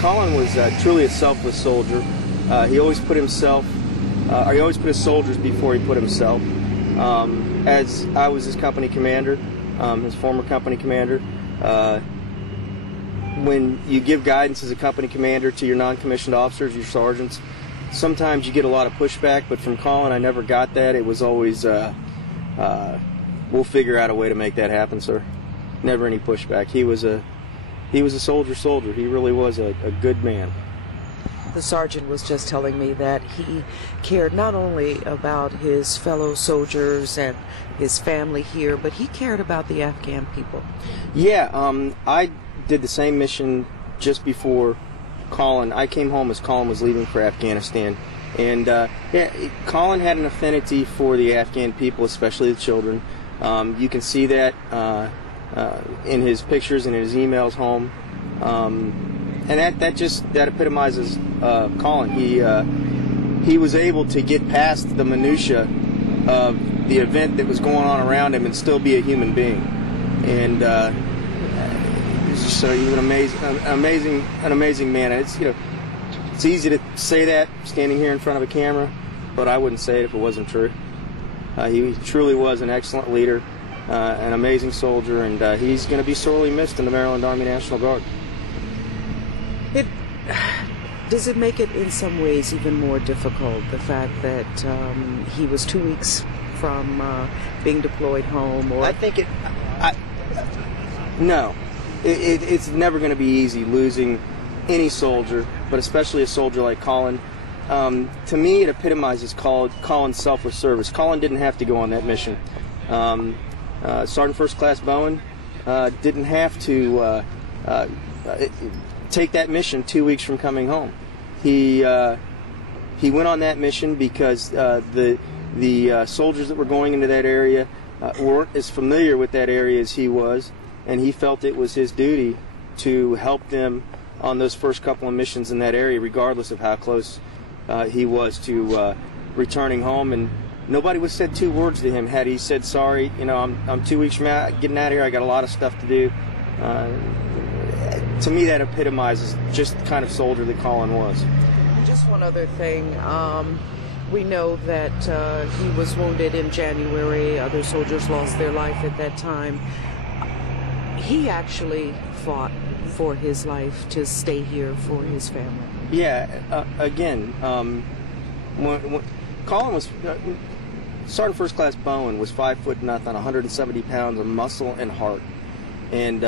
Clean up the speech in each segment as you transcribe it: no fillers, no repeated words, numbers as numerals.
Colin was truly a selfless soldier. He always put himself, or he always put his soldiers before he put himself. As I was his company commander, his former company commander, when you give guidance as a company commander to your non-commissioned officers, your sergeants, sometimes you get a lot of pushback, but from Colin I never got that. It was always, we'll figure out a way to make that happen, sir. Never any pushback. He was a soldier. He really was a good man. The sergeant was just telling me that he cared not only about his fellow soldiers and his family here, but he cared about the Afghan people. Yeah, I did the same mission just before Colin. I came home as Colin was leaving for Afghanistan. And yeah, Colin had an affinity for the Afghan people, especially the children. You can see that in his pictures and in his emails home. And that epitomizes Colin. He was able to get past the minutia of the event that was going on around him and still be a human being. And so he was an amazing man. And it's easy to say that standing here in front of a camera, but I wouldn't say it if it wasn't true. He truly was an excellent leader, an amazing soldier, and he's going to be sorely missed in the Maryland Army National Guard. Does it make it in some ways even more difficult, the fact that he was 2 weeks from being deployed home? Or I think no. It's never going to be easy losing any soldier, but especially a soldier like Colin. To me, it epitomizes Colin's selfless service. Colin didn't have to go on that mission. Sergeant First Class Bowen didn't have to take that mission 2 weeks from coming home. He went on that mission because the soldiers that were going into that area weren't as familiar with that area as he was, and he felt it was his duty to help them on those first couple of missions in that area, regardless of how close he was to returning home. And nobody would have said two words to him had he said, sorry, I'm 2 weeks from getting out of here, I got a lot of stuff to do. To me, that epitomizes just the kind of soldier that Colin was. Just one other thing. We know that he was wounded in January. Other soldiers lost their life at that time. He actually fought for his life to stay here for his family. Yeah, again, when Colin was... Sergeant First Class Bowen was 5'0", 170 pounds of muscle and heart. And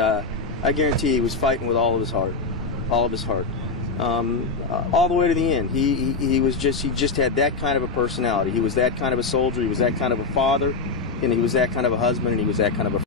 I guarantee he was fighting with all of his heart. All the way to the end. He just had that kind of a personality. He was that kind of a soldier, he was that kind of a father, and he was that kind of a husband, and he was that kind of a